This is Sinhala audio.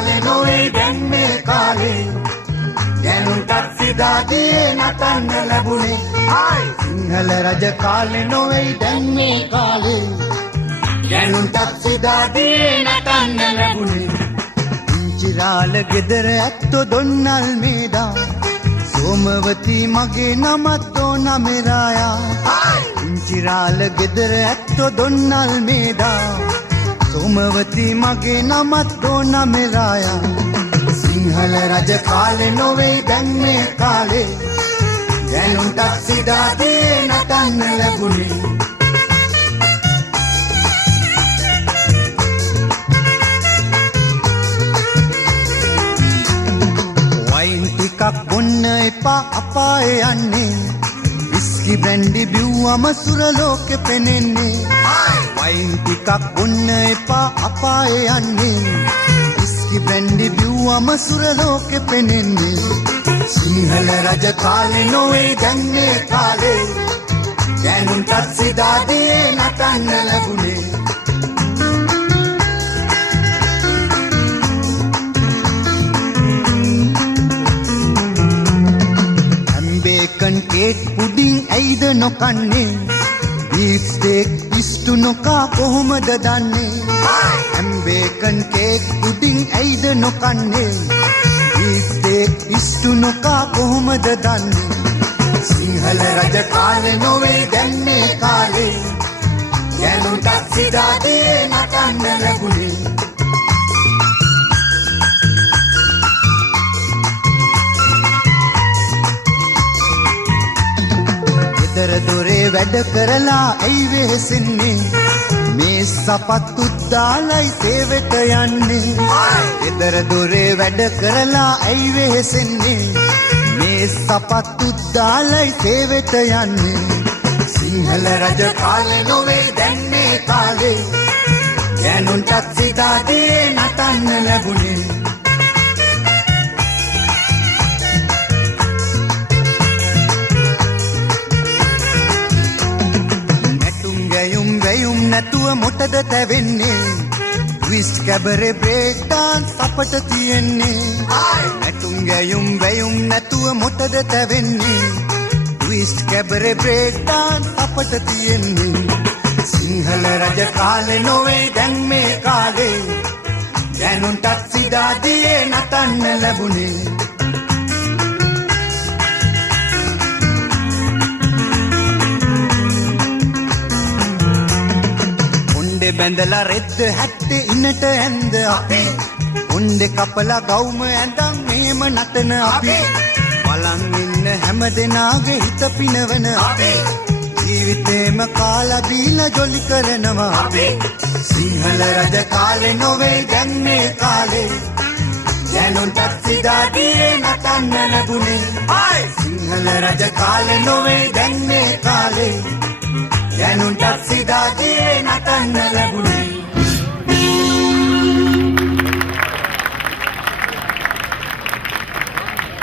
කාලේ නොවේ දැන් මේ කාලේ දැනුන්ටත් සිතාදියේ නටන්න ලැබුණේ සිංහල රජ කාලේ නොවේ දැන් මේ කාලේ දැනුන්ටත් සිතාදියේ නටන්න ලැබුණේ ඉංචිරාල ගෙදර ඇත්තෝ දොන්නල් මේදා සෝමවතී මගේ නමත් ඕන මෙරායා ඉංචිරාල ගෙදර ඇත්තෝ දොන්නල් මේදා සෝමවතී මගේ නමත් ඕන මෙරායා සිංහල රජ කාලේ නොවේ දැන් මේ කාලේ දැනුන්ටත් සිතාදියේ නටන්න ලැබුණේ බොන්න එපා අපායේ යන්නේ විස්කි බ්‍රැන්ඩි බිව්වම සුරලෝකෙ පෙනෙන්නේ වයින් ටිකක් බොන්න එපා අපායේ යන්නේ විස්කි බ්‍රැන්ඩි බිව්වම සුරලෝකෙ පෙනෙන්නේ සිංහල රජ කාලේ නොවේ දැන් මේ කාලේ දැනුන්ටත් සිතාදියේ නටන්න ලැබුණේ කේක් පුඩින් ඇයිද නොකන්නේ බීෆ් ස්ටේක් ඉස්තු නොකා කොහොමද දන්නේ හැම්බේකන් කේක් පුඩින් ඇයිද නොකන්නේ බීෆ් ස්ටේක් ඉස්තු නොකා කොහොමද දන්නේ සිංහල රජ කාලේ නොවේ දැන් මේ කාලේ දැනුන්ටත් සිතාදියේ නටන්න ලැබුණේ ගෙදර දොරේ වැඩ කරලා ඇයි වෙහෙසෙන්නේ මේ සපත්තුත් දාලයි සේවෙට යන්නේ ගෙදර දොරේ වැඩ කරලා ඇයි වෙහෙසෙන්නේ මේ සපත්තුත් දාලයි සේවෙට යන්නේ සිංහල රජ කාලේ නොවේ දැන් මේ කාලේ දැනුන්ටත් සිතාදියේ නටන්න ලැබුණේ නැතුව මොටද තැවෙන්නේ ට්විස්ට් කැබරේ බ්‍රේක් ඩාන්ස් අපට තියෙන්නේ නැටුම් ගැයුම් වැයුම් නැතුව මොටද තැවෙන්නේ ට්විස්ට් කැබරේ බ්‍රේක් ඩාන්ස් අපට තියෙන්නේ සිංහල රජ කාලේ නොවේ දැන් මේ කාලේ දැනුන්ටත් සිතාදියේ නටන්න ලැබුණේ බැඳලා රෙද්ද හැට්ටේ ඉන්නට ඇන්ද අපි උන්ඩේ කපලා ගවුම ඇඳන් මෙහෙම නටන අපි බලන් ඉන්න හැම දෙනාගේ හිත පිනවන අපි ජීවිතේම කාලා බීලා ජොලි කරනවා අපි සිංහල රජ කාලේ නොවේ දැන් මේ කාලේ දැනුන්ටත් සිතාදියේ නටන්න ලැබුණේ සිංහල රජ කාලේ නොවේ දැන් මේ කාලේ දැනුන්ටත් සිතාදියේ නටන්න ලැබුණේ